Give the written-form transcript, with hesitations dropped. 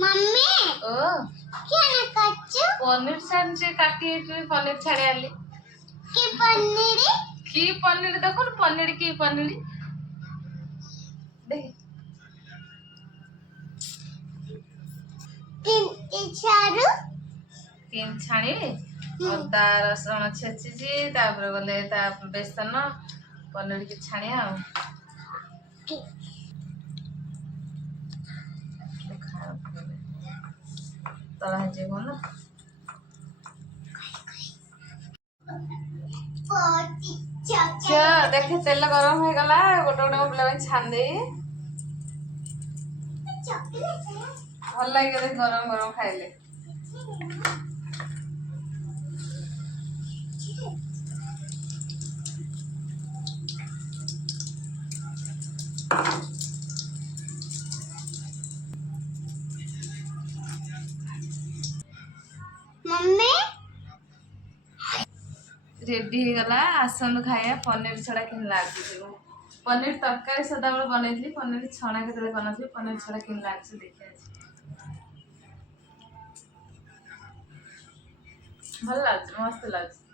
Mummy ओ क्या ना कच्चू पनीर छाणी काटी पनीर छाड़ी आली की पनीर देखो पनीर की पनीर देख तीन छाणी अदा रसुण छेची गले बेसन पनीर की छाणिया तला ना देखे तेल गरम हो गला गोटे गोटे बुला छान दे भल लगे गरम गरम खाइले मम्मी रेडी हो गला आसंद खाया पनीर छड़ा कि लगे पनीर तरकारी सदाबले बनई पनीर छणा के बन पनीर छड़ा कि लगे देखिए भल लगे मस्त लगे।